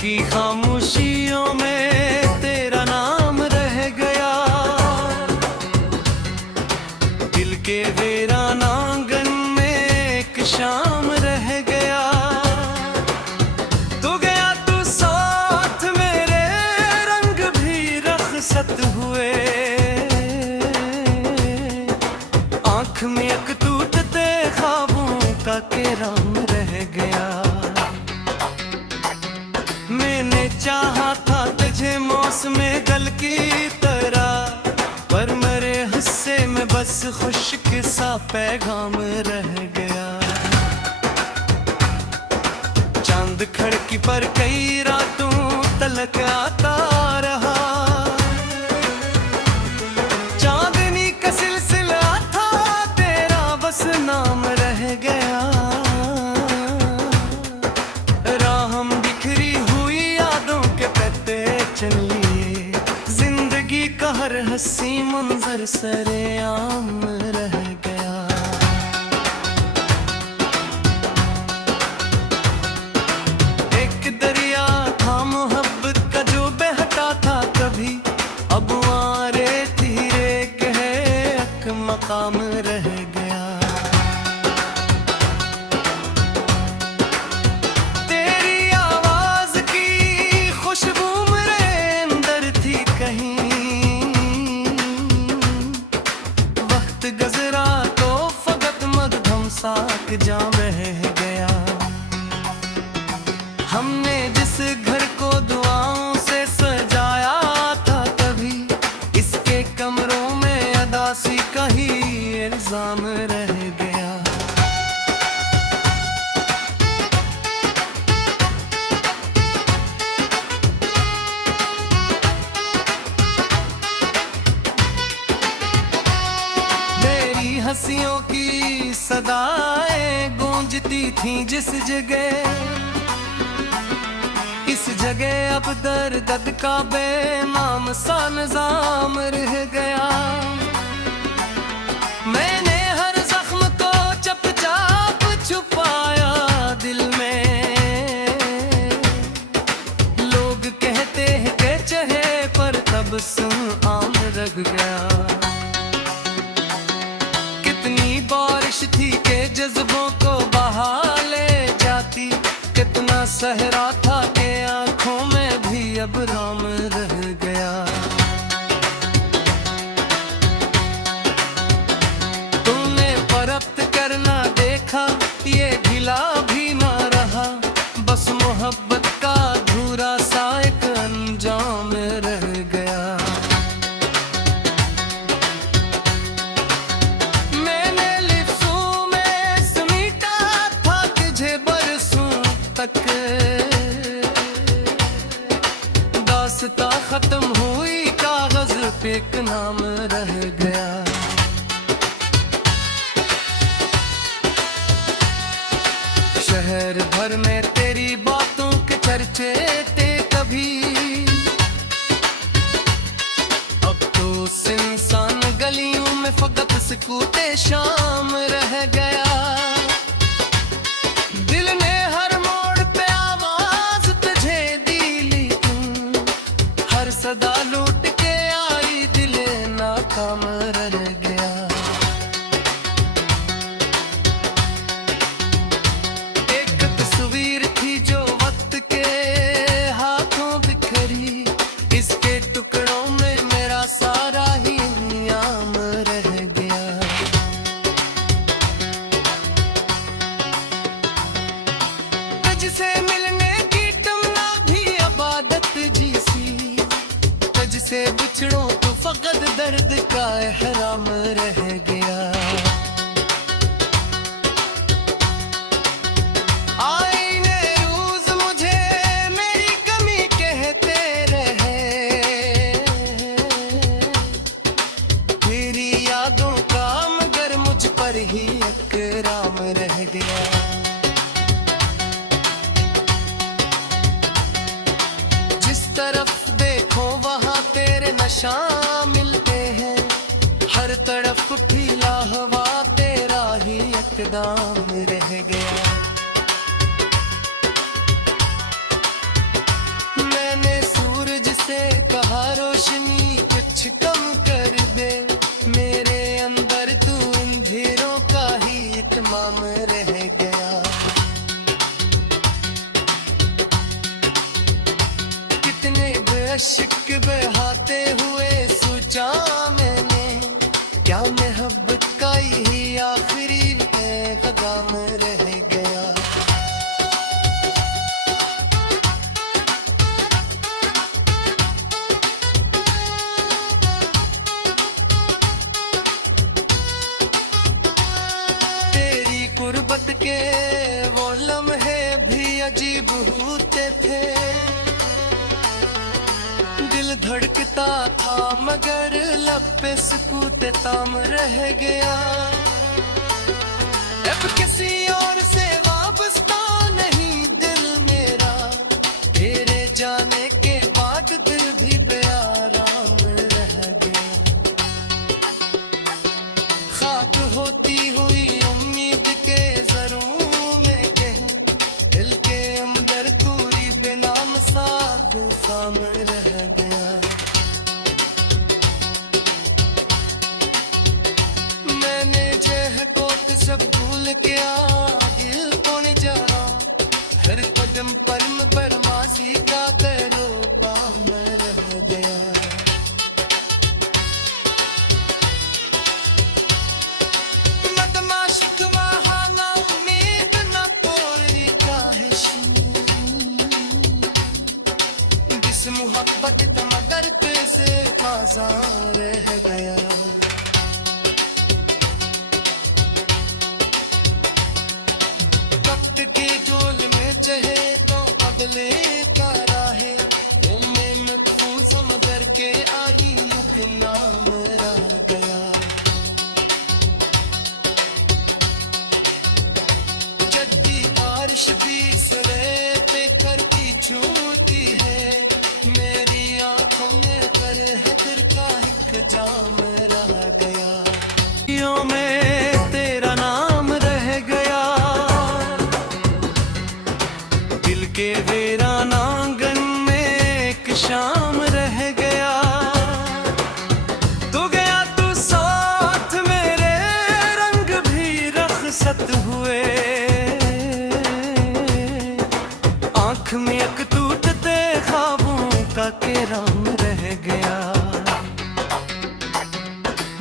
की खामोशियों में तेरा नाम रह गया। दिल के वीरान आंगन में एक शाम रह गया। तू गया तू साथ मेरे रंग भी रखसत हुए। आंख में एक टूटते ख्वाबों का केराम रह गया। मैंने चाहा था तुझे मौसमे गल की तरह, पर मेरे हिस्से में बस खुश्क सा पैगाम रह गया। चांद खड़की पर कई रातों तलक आता रहा। चांदनी का सिलसिला था तेरा बस नाम रह गया। राहम बिखरी हुई यादों के पत्ते चल लिए। जिंदगी का हर हंसी मंजर सरेआम रह गया। एक दरिया था मोहब्बत का जो बहता था कभी, अब आरे धीरे कह एक मकाम रह गया। तेरी आवाज की खुशबू मेरे अंदर थी कहीं। वक्त गुजरा तो फकत मगधम साक जा बह गया। हमने जिस घर को दुआओं से सजाया था तभी, इसके कमरों में अदासी का ही इल्जाम रह गया। मेरी हंसियों की सदाएं गूंजती थीं जिस जगह, इस जगह अब दर्द का बेनाम सा निजाम रह गया। मैंने हर जख्म को चुपचाप छुपाया दिल में। लोग कहते हैं कि चहे पर तब सुन आम रह गया। कितनी बारिश थी कि जज्बों को बहा ले जाती। कितना सहरा था कि आंखों में भी अब राम रह गया। तूने परफ्त करना देखा, ये ढिला भी ना रहा। बस मोहब्बत का अधूरा सा एक अंजाम रह गया। मैंने लिफ्ज़ों में समेटा था तुझे बरसों तक। दास्तां खत्म हुई, कागज पे एक नाम रह गया। शहर भर में तेरी बातों के चर्चे थे कभी। अब तो इंसान गलियों में फकत सुकूते शाम रह गया। दिल ने हर मोड़ पे आवाज तुझे दी, लेकिन हर सदा लूट के आई, दिल नाकाम रह गया। एक तस्वीर थी जो वक्त के हाथों बिखरी, इसके टुकड़ों में मेरा सारा ही नियाम रह गया। तुझसे मिलने की तमन्ना भी इबादत जैसी। तुझसे बिछड़ो तो फकत दर्द का एहराम रह गया। आईने रोज मुझे मेरी कमी कहते रहे। तेरी यादों का मगर मुझ पर ही इकराम रह गया। जिस तरफ देखो वहाँ तेरे नशा मिलते हैं। हर तरफ फीला हवा तेरा ही इक़दाम रह गया। से कहा रोशनी कुछ कम कर दे, मेरे अंदर तू अंधेरों का ही इत्माम रह गया। कितने बेअश्क बहाते हुए सोचा मैंने, क्या मोहब्बत का ही आखिरी पैगाम रह गया। तेरी गुर्बत के वो लम्हे भी अजीब होते थे, दिल धड़कता था मगर लब पे सुकूत ताम रह गया। अब किसी और से वाबस्ता नहीं दिल मेरा, तेरे जाने के बाद दिल भी बेआराम रह गया। खाक होती हुई उम्मीद के ज़रों में कह, दिल के अंदर पूरी बेनाम सा गुफाम रह गया। मैंने जह कोत सब भूल के दिल कौन जरा, हर कदम पर बदमाशी का करो पाम रह गया। मोहब्बत मगर से ताज़ा रह गया। वक्त के जोल में चहे तो अगले का राहे, में महफूज समझ के आई युग नाम रह गया। जद्दी बारिश भी सवे पे करती छूती है, मेरी आंखों में कर हतर का एक जाम रह गया। यो में तेरा नाम रह गया, दिल के वीरान आंगन में एक शाम रह गया। तू गया तू साथ मेरे रंग भी रखसत हुए, आंख में एक टूटते ख्वाबों का केराम रह गया।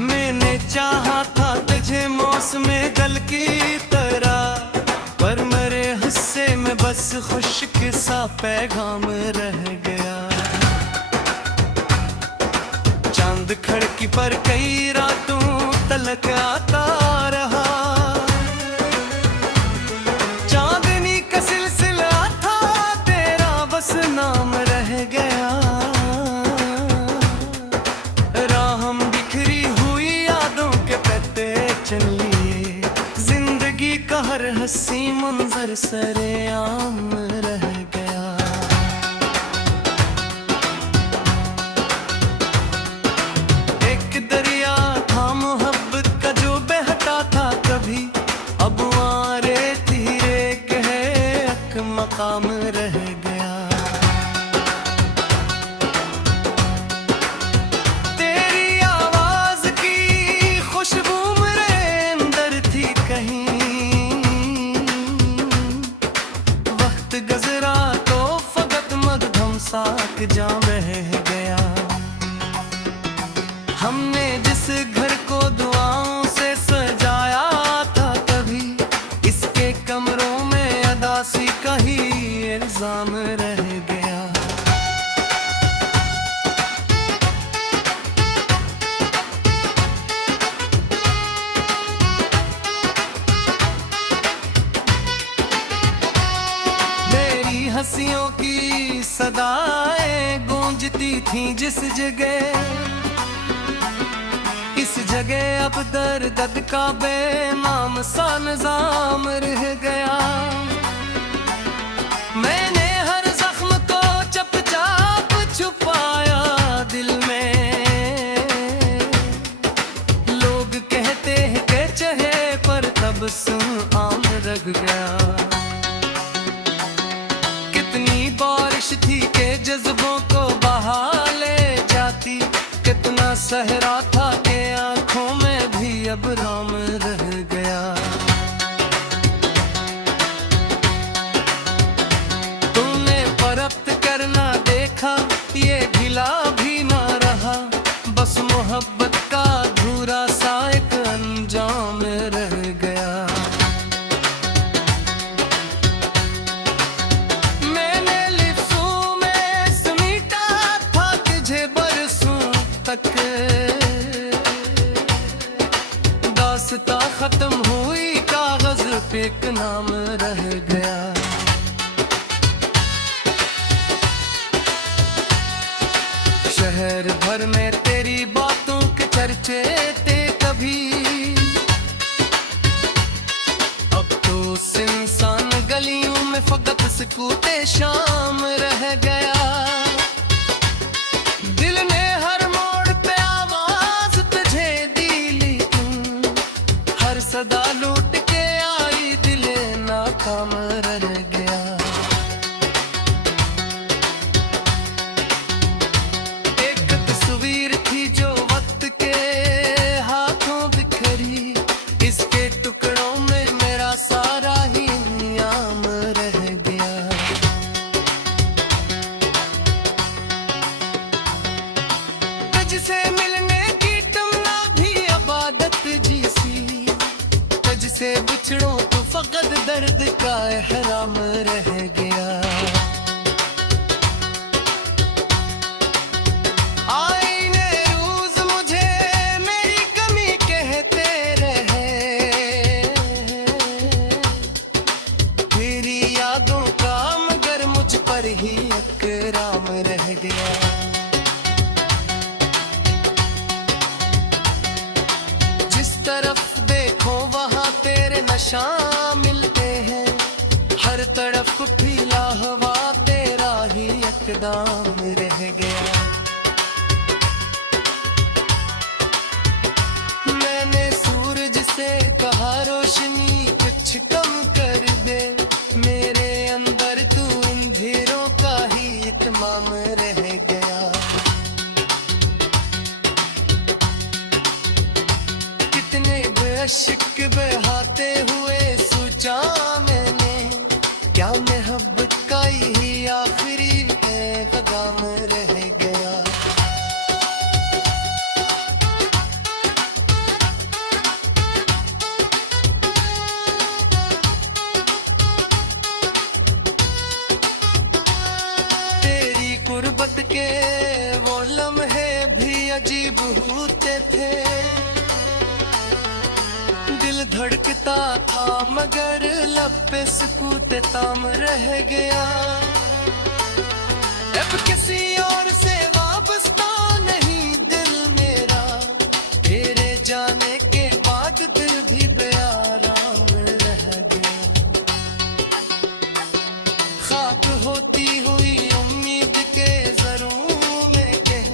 मैंने चाहा था तुझे मौसमे गल की तरह, पर मेरे हिस्से में बस खुश्क सा पैगाम रह गया। चांद खड़की पर कई रातों तलक आता रहा, चांदनी का सिलसिला था तेरा बस नाम रह गया। राहम बिखरी हुई यादों के पत्ते चल लिए, जिंदगी का हर हंसी मंजर सरेआम रह गया। एक दरिया था मोहब्बत का जो बहता था कभी, अब आरे धीरे कहे एक मकाम रह गया। तेरी आवाज की खुशबू मेरे अंदर थी कहीं, वक्त गुजरा तो फकत मधुम साक जा बह गया। हमने जिस घर को दुआओं से सजाया था कभी, इसके कमरों में अदासी का ही इल्जाम रह गया। मेरी हंसियों की सदाएं गूंजती थी जिस जगह, इस जगह अब दर्द का बेनाम सा निजाम रह गया। मैंने हर जख्म को चुपचाप छुपाया दिल में, लोग कहते हैं कि चहे पर तब सुन आम रह गया। कितनी बारिश थी कि जज्बों को बहा एक नाम रह गया। शहर भर में तेरी बातों के चर्चे थे कभी, अब तो सुनसान गलियों में फकत सुकूते शाम रह गया। दिल ने हर मोड़ पे आवाज तुझे दी, लेकिन हर सदा लूट के आई, दिल नाकाम रह गया। एक तस्वीर थी जो वक्त के हाथों बिखरी, इसके टुकड़ों में मेरा सारा ही नियाम रह गया। तुझसे मिलने की तमन्ना भी इबादत जैसी, तुझसे बिछड़ो तो फकत दर्द का एहराम रह गया। आईने रोज मुझे मेरी कमी कहते रहे, तेरी यादों का मगर मुझ पर ही इकराम रह गया। जिस तरफ देखो वहाँ तेरे नशा मिलते हैं, हर तरफ फीला हवा तेरा ही इकदाम रह गया। मैंने सूरज से कहा रोशनी कुछ कम कर दे, मेरे अंदर तू अंधेरों का ही इत्माम रह गया। कितने बेअश्क बहाते हुए सोचा मैंने, क्या मोहब्बत का ही आखिरी पैगाम रह गया। तेरी गुर्बत के वो लम्हे भी अजीब होते थे, दिल धड़कता था मगर लब पे सुकूत ताम रह गया। अब किसी और से वाबस्ता नहीं दिल मेरा, तेरे जाने के बाद दिल भी बेआराम रह गया। खाक होती हुई उम्मीद के ज़रों में कह,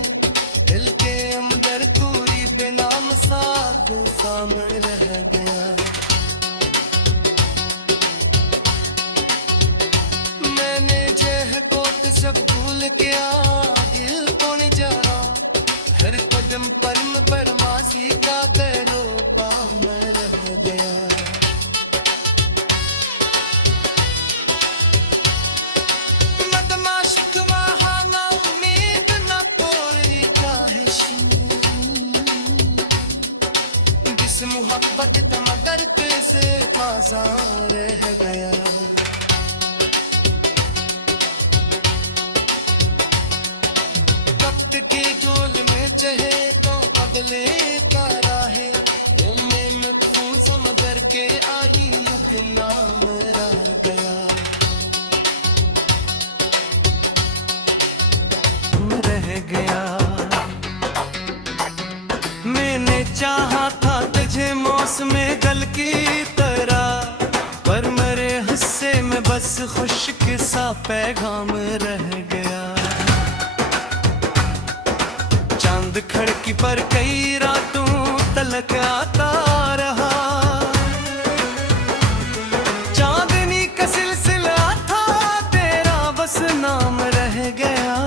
दिल के अंदर पूरी बेनाम सा गुमसाम रह गया। मैंने जह कोट सब भूल के दिल को नहीं जाना, हर कदम पर बदमाशी का करो पाम रह गया। मदमाशिक वहाना उम्मीद न कोई काहिशी, जिस मोहब्बत मगर से बाजार रह गया। वक्त के जोल में चहे तो अगले का राहे, मैं महफूज समझ के आई युग नाम रह गया। रह गया मैंने चाहा था तुझे मौसमे गल की तरह, पर मेरे हिस्से में बस खुश्क सा पैगाम रह गया। चांद खड़की पर कई रातों तलक आता रहा, चांदनी का सिलसिला था तेरा बस नाम रह गया।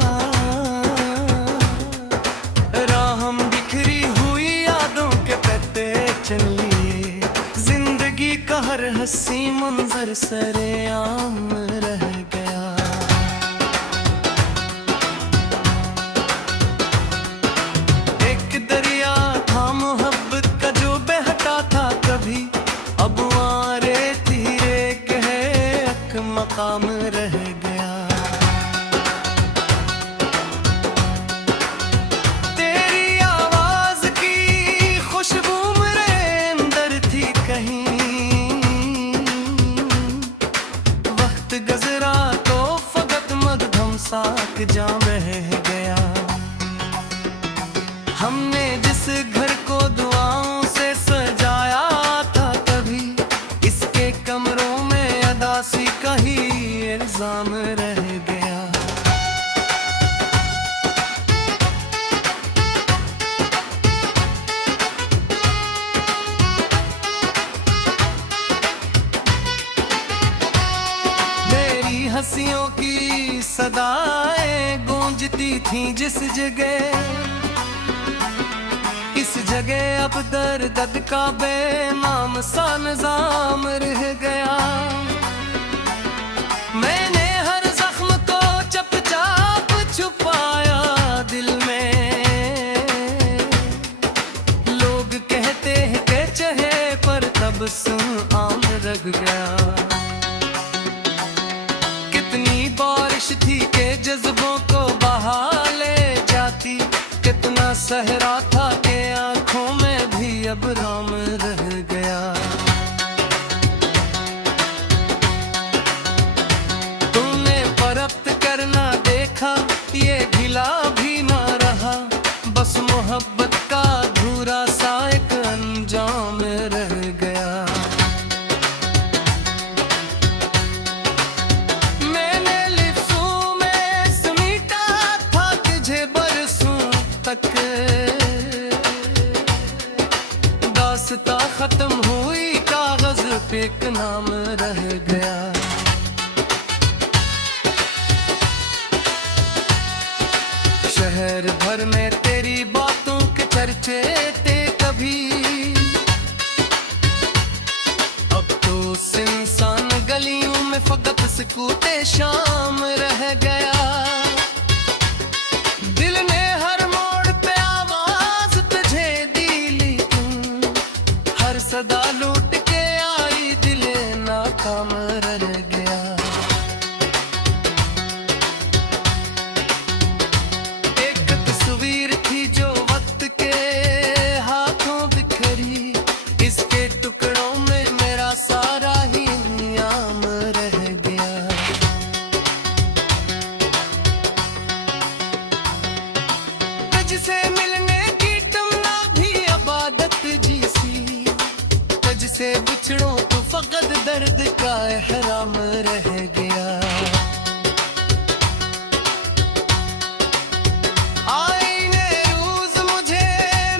राहम बिखरी हुई यादों के पत्ते चलिए, जिंदगी का हर हंसी मंजर सरेआम रह गया। एक दरिया था मोहब्बत का जो बहता था कभी, अब आरे धीरे कहे एक मकाम रह गया। तेरी आवाज की खुशबू मेरे अंदर थी कहीं, एक जाम रह गया। हमने जिस घर को दुआओं से सजाया था, कभी इसके कमरों में अदासी का ही इल्जाम रह गया। हंसियों की सदाएं गूंजती थीं जिस जगह, इस जगह अब दर्द का बेनाम सा निजाम रह गया। मैंने हर जख्म को चुपचाप छुपाया दिल में। लोग कहते हैं कि चहे पर तब सुन आम रख गया। बारिश थी के जज्बों को बहा ले जाती, कितना सहरा था के आंखों में भी अब राम रह गया। तूने परफ्त करना देखा, ये गिला भी ना रहा, बस मोहब्बत का अधूरा सा एक अंजाम रह गया। दास्तां खत्म हुई, कागज पे एक नाम रह गया। शहर भर में तेरी बातों के चर्चे थे कभी, अब तो सुनसान गलियों में फकत सुकूते शाम रह गया। सदा लूट के आई दिले नाकाम रह गया। एक तस्वीर थी जो वक्त के हाथों बिखरी, इसके टुकड़ों में मेरा सारा ही नियाम रह गया। तुझसे मिलने की तमन्ना भी इबादत जैसी, से बिछड़ो तो फकत दर्द का एहराम रह गया। आईने रोज मुझे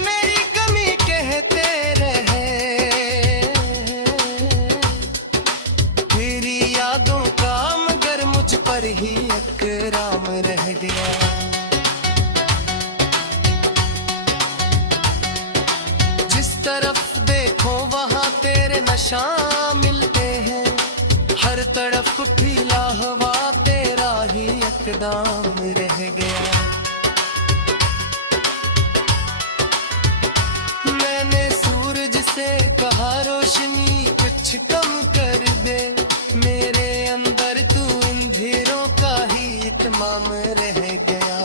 मेरी कमी कहते रहे, तेरी यादों का मगर मुझ पर ही इकराम रह गया। जिस तरफ देखो वहाँ तेरे नशा मिलते हैं, हर तरफ फीला हवा तेरा ही इकदाम रह गया। मैंने सूरज से कहा रोशनी कुछ कम कर दे, मेरे अंदर तू अंधेरों का ही इत्माम रह गया।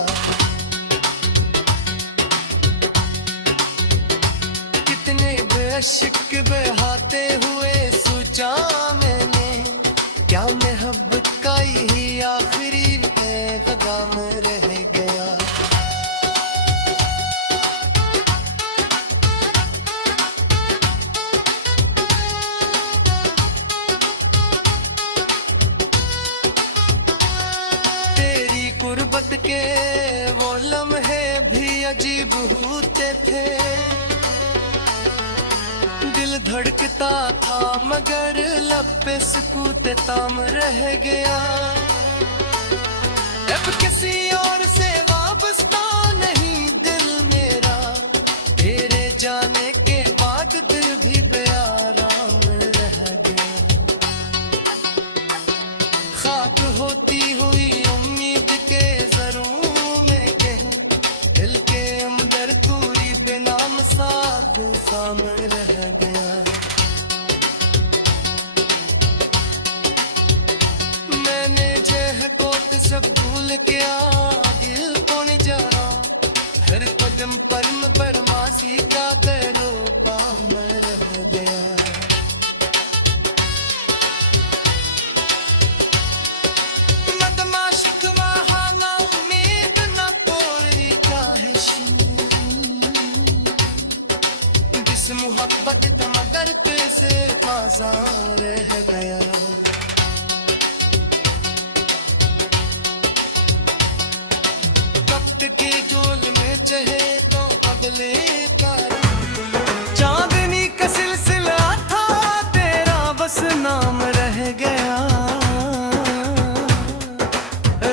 कितने बेशक बहाते हुए सोचा मैंने, क्या मोहब्बत का ही आखिरी पैगाम रह गया। तेरी गुर्बत के वो लम्हे भी अजीब होते थे, दिल धड़कता था मगर लब पे सुकूत ताम रह गया। अब किसी और से वाबस्ता नहीं दिल मेरा, तेरे जाने के बाद दिल भी बेआराम रह गया। खाक होती हुई उम्मीद के ज़रों में कह, दिल के अंदर पूरी बेनाम सा गुलशाम रह गया। मैंने जह को सब भूल के दिल तकाजा रह गया। वक्त के जोल में चहे तो बदले कर, चांदनी का सिलसिला था तेरा बस नाम रह गया।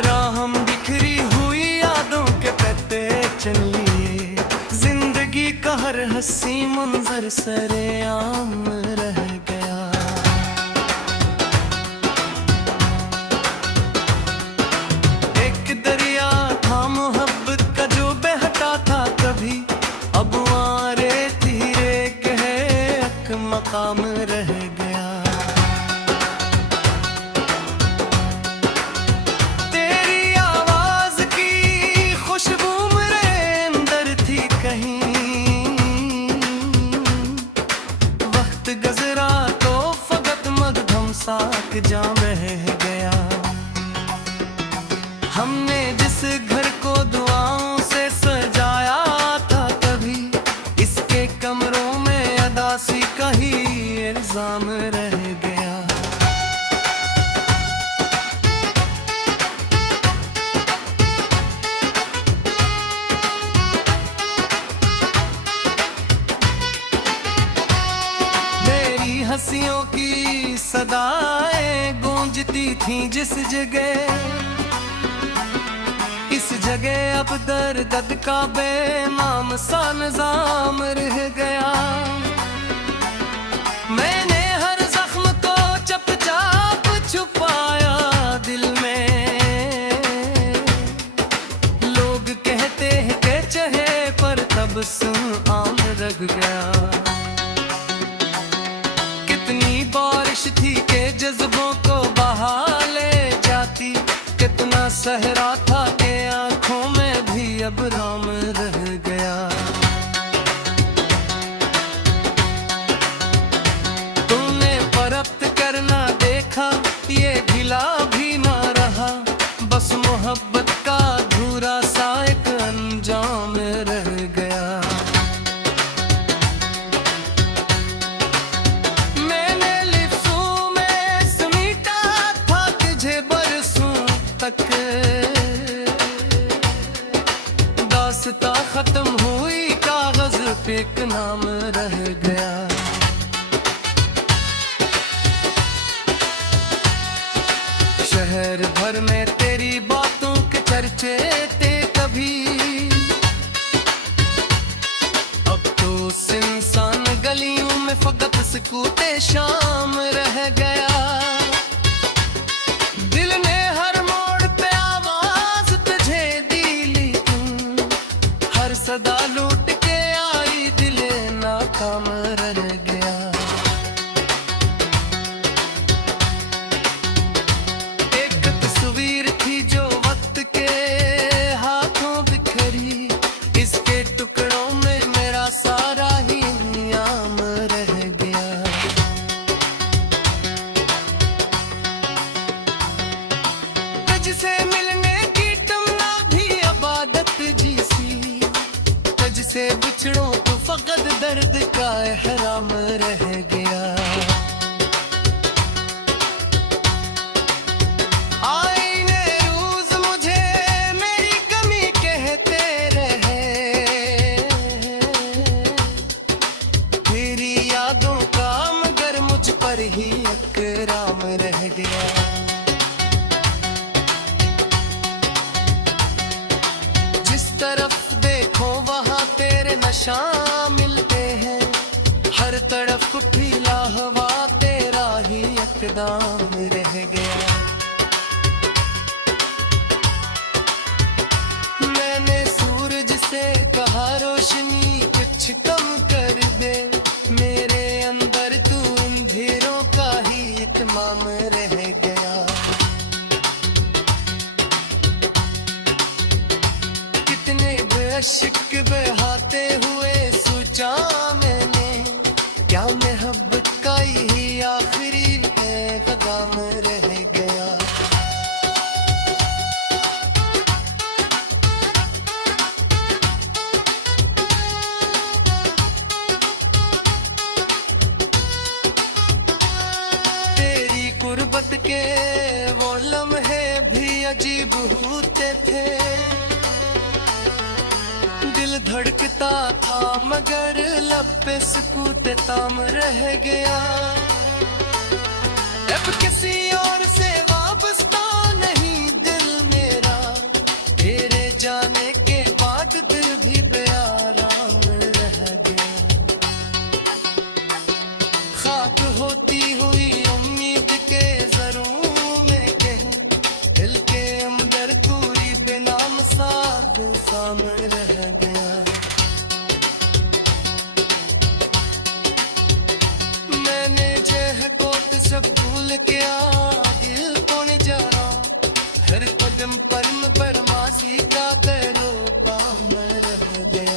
राहम बिखरी हुई यादों के पत्ते चल लिए, जिंदगी का हर हंसी मंजर सरेआम रह गया। एक दरिया था मोहब्बत का जो बहता था कभी, अब आरे धीरे कहे एक मकाम रह गया। तेरी आवाज की खुशबू मेरे अंदर थी कहीं, वक्त गुजरा तो फकत मगधम साक जाम रह गया। हमने जिस घर को दुआओं से सजाया था कभी, इसके कमरों में अदासी का ही इल्जाम रह गया। मेरी हंसियों की सदाएं गूंजती थीं जिस जगह, इस जगह अब दर्द का बेनाम सा निजाम रह गया। मैंने हर जख्म को चुपचाप छुपाया दिल में, लोग कहते हैं कि चहे पर तब सुन आम रख गया। कितनी बारिश थी कि जज्बों को बहा ले जाती, कितना सहरा था कि आंखों में भी अब राम रह गया। तूने परफ्त करना देखा, ये गिला भी ना रहा, बस मोहब्बत का अधूरा सा एक अंजाम रह गया। मैंने लिफ्टों में समीटा था तुझे बरसों तक, दास्तां खत्म हुई कागज पे एक नाम रह गया। शहर भर में तेरी बातों के चर्चे थे कभी, अब तो इंसान गलियों में फकत सुकूते शाम रह गया। दिल ने हर मोड़ पे आवाज तुझे दी, लेकिन हर सदा लूट के आई, दिल नाकाम रह गया। एक तस्वीर थी जो वक्त के हाथों बिखरी, इसके टुकड़ों में मेरा सारा ही नियाम रह गया। तुझसे मिलने की तमन्ना भी अबादत जैसी, तुझसे बिछड़ों तो फकत दर्द का एहराम रह गया। आईने रोज मुझे मेरी कमी कहते रहे, तेरी यादों का मगर मुझ पर ही इकराम रह गया। जिस तरफ देखो वहाँ तेरे नशा मिलते हैं, हर तरफ फीला हवा तेरा ही इक़दाम रह गया। मैंने सूरज से कहा रोशनी कुछ कम कर दे, मेरे अंदर तू अंधेरों का ही इत्माम रह गया। कितने बेअश्क बहाते हुए सोचा मैंने, क्या मोहब्बत का ही आखिरी पैगाम रह गया। के वो लम्हे भी अजीब होते थे। दिल धड़कता था मगर लब पे सुकूत ताम रह गया। अब किसी और से वाबस्ता नहीं दिल मेरा, तेरे जाने के बाद दिल भी बेआराम रह गया। खाक होती हुई उम्मीद के ज़रों में कह दिल के अंदर पूरी बेनाम साद साम रह गया। मैंने जह कोट सब भूल के दिल कौन जा रहा, हर कदम पर मैं परमासी का करो पाम रह गया।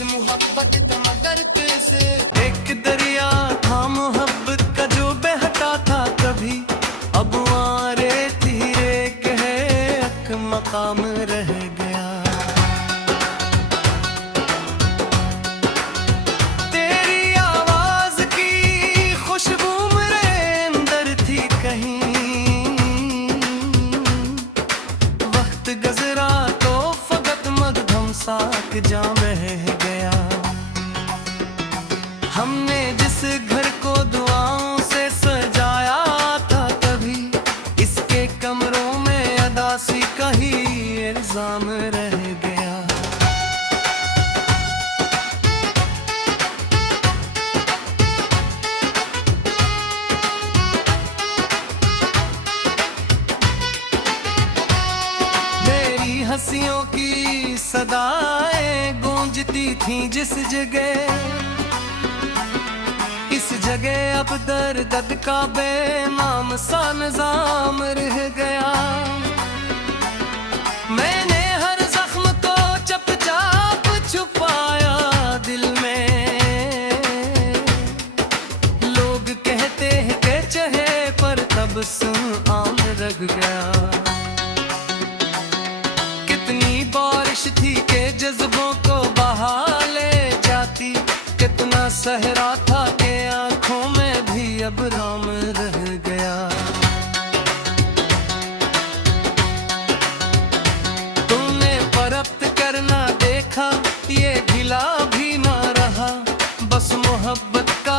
मोहब्बत मगर कैसे एक दरिया था मोहब्बत का जो बहता था कभी, अब आरे धीरे कहे एक मकाम रह गया। तेरी आवाज की खुशबू मेरे अंदर थी कहीं, वक्त गुजरा तो फकत मगधम साक जाम रह गया। हमने जिस घर को दुआओं से सजाया था कभी, इसके कमरों में अदासी का ही इल्जाम रह गया। मेरी हंसियों की सदाएं गूंजती थीं जिस जगह, इस जगह अब दर्द का बेनाम सा निजाम रह गया। मैंने हर जख्म को चुपचाप छुपाया दिल में, लोग कहते हैं कि चहे पर तब सुन आम रख गया। कितनी बारिश थी कि जज्बों को बहा ले जाती, कितना सहरा था कि आंखों में भी अब राम रह गया। तूने परफ्त करना देखा ये गिला भी ना रहा, बस मोहब्बत का